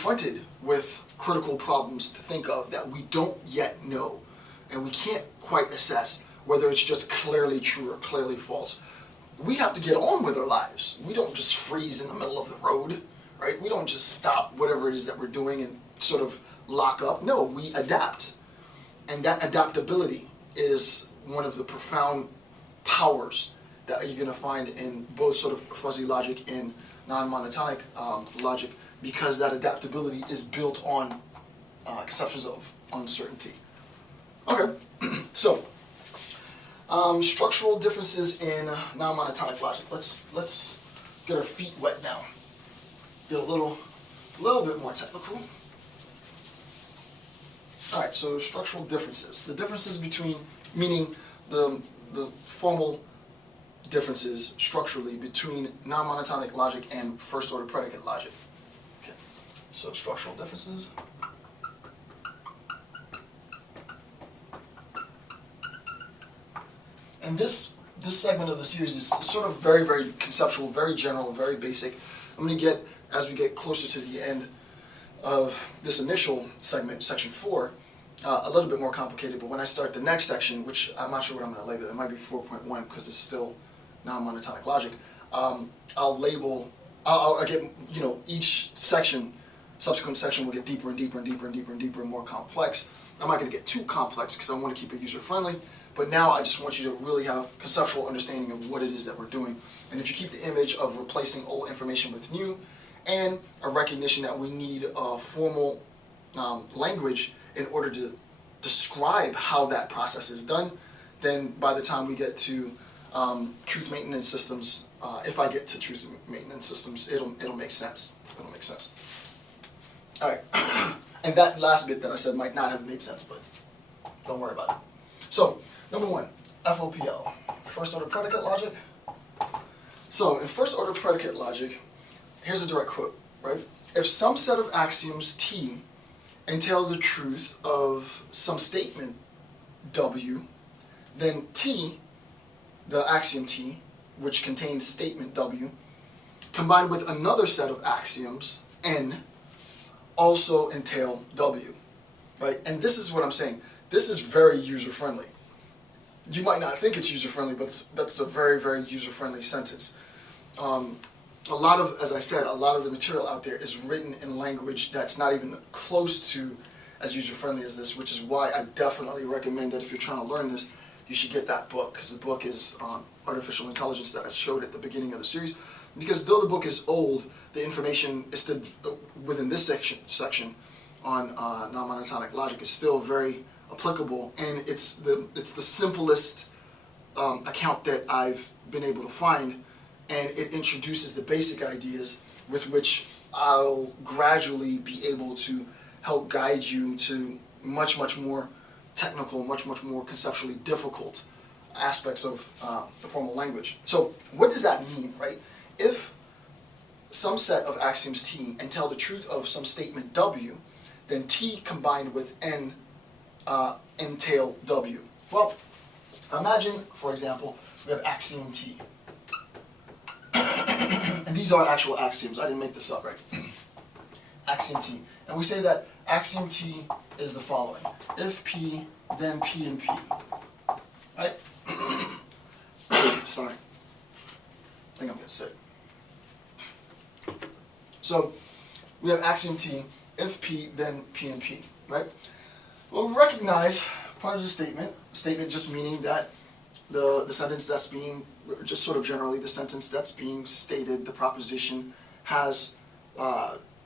confronted with critical problems to think of that we don't yet know, and we can't quite assess whether it's just clearly true or clearly false, we have to get on with our lives. We don't just freeze in the middle of the road, right? We don't just stop whatever it is that we're doing and sort of lock up. No, we adapt. And that adaptability is one of the profound powers that you're going to find in both sort of fuzzy logic and non-monotonic logic, because that adaptability is built on conceptions of uncertainty. Okay, so structural differences in non-monotonic logic. Let's get our feet wet now. Get a little bit more technical. All right, so structural differences. The differences between, meaning the formal differences structurally between non-monotonic logic and first-order predicate logic. Okay, so structural differences. And this segment of the series is sort of very, very conceptual, very general, very basic. I'm going to get, as we get closer to the end of this initial segment, section 4, a little bit more complicated, but when I start the next section, which I'm not sure what I'm going to label, it might be 4.1 because it's still non-monotonic logic, I'll get, each section, subsequent section will get deeper and deeper and deeper and deeper and deeper and more complex. I'm not going to get too complex because I want to keep it user-friendly, but now I just want you to really have conceptual understanding of what it is that we're doing. And if you keep the image of replacing old information with new, and a recognition that we need a formal language in order to describe how that process is done, then by the time we get to truth maintenance systems, if I get to truth maintenance systems, it'll make sense. It'll make sense. All right, and that last bit that I said might not have made sense, but don't worry about it. So, number 1, FOPL, first order predicate logic. So, in first order predicate logic, here's a direct quote, right? If some set of axioms T entail the truth of some statement W, then T, the axiom T, which contains statement W, combined with another set of axioms, N, also entail W, right? And this is what I'm saying. This is very user-friendly. You might not think it's user-friendly, but that's a very, very user-friendly sentence. A lot of, as I said, a lot of the material out there is written in language that's not even close to as user-friendly as this, which is why I definitely recommend that if you're trying to learn this, you should get that book, because the book is artificial intelligence that I showed at the beginning of the series. Because though the book is old, the information is still within this section on non-monotonic logic is still very applicable, and it's the simplest account that I've been able to find, and it introduces the basic ideas with which I'll gradually be able to help guide you to much, much more technical, much, much more conceptually difficult aspects of the formal language. So what does that mean, right? If some set of axioms T entail the truth of some statement W, then T combined with N entail W. Well, imagine, for example, we have axiom T. And these are actual axioms. I didn't make this up, right? Axiom T. And we say that axiom T is the following. If P, then P and P. Right? Sorry. I think I'm getting sick. So, we have axiom T. If P, then P and P. Right? Well, we recognize part of the statement just meaning that the sentence that's being, just sort of generally, the sentence that's being stated, the proposition, has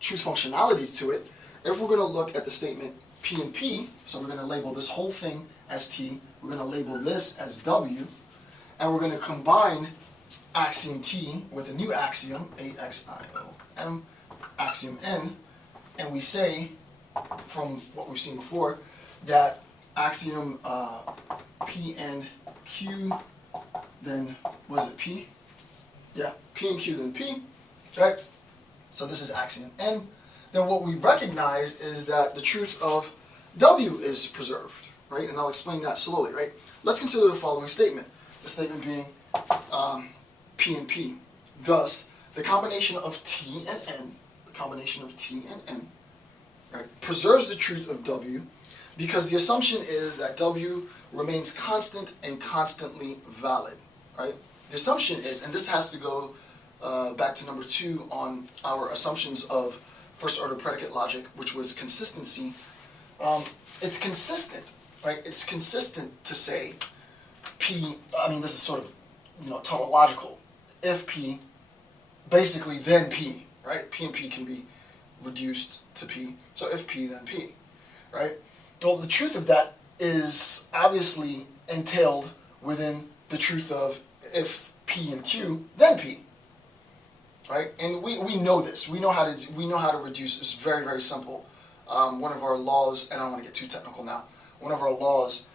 truth functionality to it. If we're going to look at the statement P and P, so we're going to label this whole thing as T, we're going to label this as W, and we're going to combine axiom T with a new axiom, A-X-I-O-M, axiom N, and we say, from what we've seen before, that axiom P and Q, then, was it P? Yeah, P and Q, then P, right? So this is axiom N. Then what we recognize is that the truth of W is preserved, right? And I'll explain that slowly, right? Let's consider the following statement. The statement being P and P. Thus, the combination of T and N preserves the truth of W because the assumption is that W remains constant and constantly valid, right? The assumption is, and this has to go back to number 2 on our assumptions of first order predicate logic, which was consistency. It's consistent, right? It's consistent to say P, I mean, this is sort of, tautological. If P, basically then P, right? P and P can be reduced to P. So if P, then P, right? Well, the truth of that is obviously entailed within the truth of if P and Q, then P, right? And we know this. We know how to reduce. It's very, very simple. One of our laws, and I don't want to get too technical now. One of our laws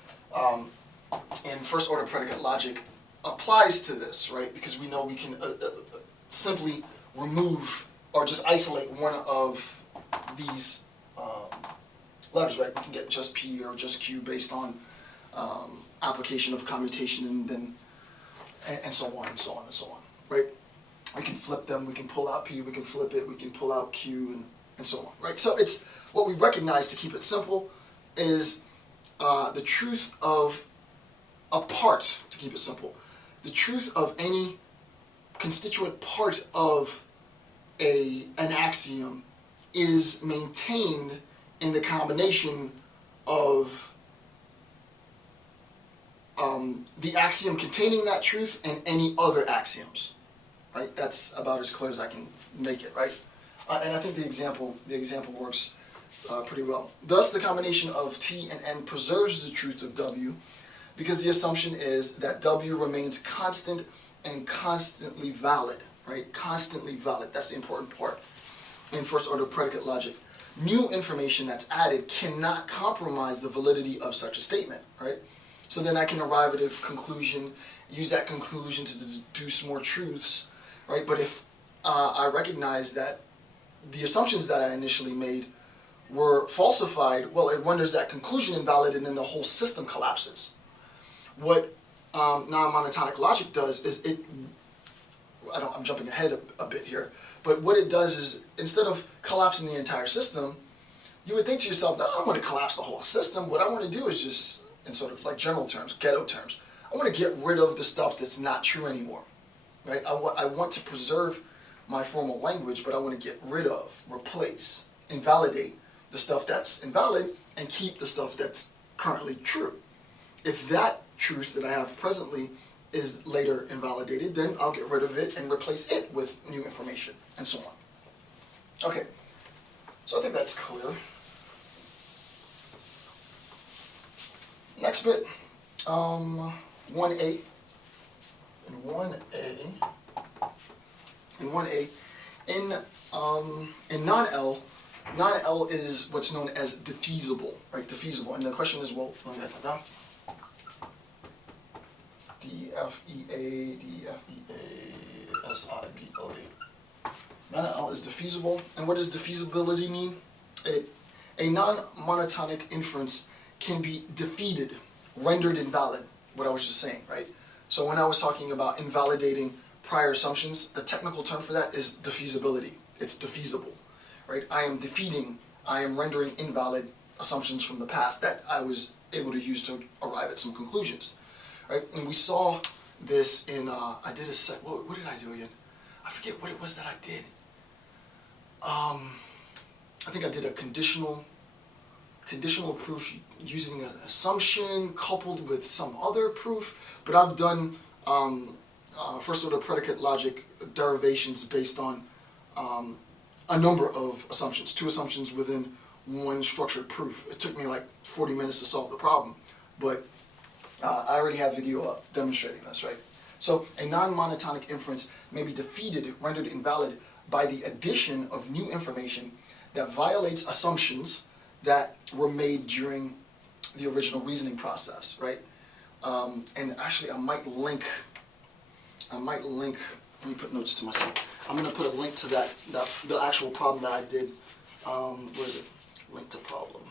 in first order predicate logic applies to this, right? Because we know we can simply remove or just isolate one of these letters, right? We can get just P or just Q based on application of commutation and so on and so on and so on, right? We can flip them, we can pull out P, we can flip it, we can pull out Q, and so on, right? So it's what we recognize, to keep it simple, is the truth of a part, to keep it simple, the truth of any constituent part of an axiom is maintained in the combination of the axiom containing that truth and any other axioms, right? That's about as clear as I can make it, right? And I think the example works pretty well. Thus, the combination of T and N preserves the truth of W because the assumption is that W remains constant and constantly valid, right? Constantly valid. That's the important part in first order predicate logic. New information that's added cannot compromise the validity of such a statement, right? So then I can arrive at a conclusion, use that conclusion to deduce more truths, right? But if I recognize that the assumptions that I initially made were falsified, well, it renders that conclusion invalid and then the whole system collapses. What non-monotonic logic does is I'm jumping ahead a bit here, but what it does is instead of collapsing the entire system, you would think to yourself, no, I don't want to collapse the whole system. What I want to do is just, in sort of like general terms, ghetto terms, I want to get rid of the stuff that's not true anymore, right? I want to preserve my formal language, but I want to get rid of, replace, invalidate the stuff that's invalid and keep the stuff that's currently true. If that truth that I have presently is later invalidated, then I'll get rid of it and replace it with new information, and so on. Okay, so I think that's clear. Next bit, 1A. In non-L, non-L is what's known as defeasible, right? Defeasible, and the question is, well, let me write that down. D-E-F-E-A, D-E-F-E-A, S-I-B-L-A. Non-L is defeasible, and what does defeasibility mean? A non-monotonic inference can be defeated, rendered invalid, what I was just saying, right? So when I was talking about invalidating prior assumptions, the technical term for that is defeasibility. It's defeasible, right? I am rendering invalid assumptions from the past that I was able to use to arrive at some conclusions, right? And we saw this in, I did a set, what did I do again? I forget what it was that I did. I think I did a conditional proof using an assumption coupled with some other proof, but I've done first order predicate logic derivations based on a number of assumptions, 2 assumptions within one structured proof. It took me like 40 minutes to solve the problem, but I already have video up demonstrating this, right? So a non-monotonic inference may be defeated, rendered invalid by the addition of new information that violates assumptions that were made during the original reasoning process, right? And actually I might link, let me put notes to myself. I'm going to put a link to the actual problem that I did. Where is it? Link to problem.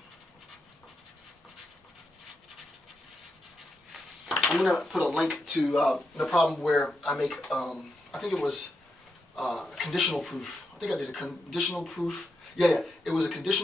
I'm going to put a link to the problem where I make, I think it was a conditional proof. I think I did a conditional proof. Yeah, it was a conditional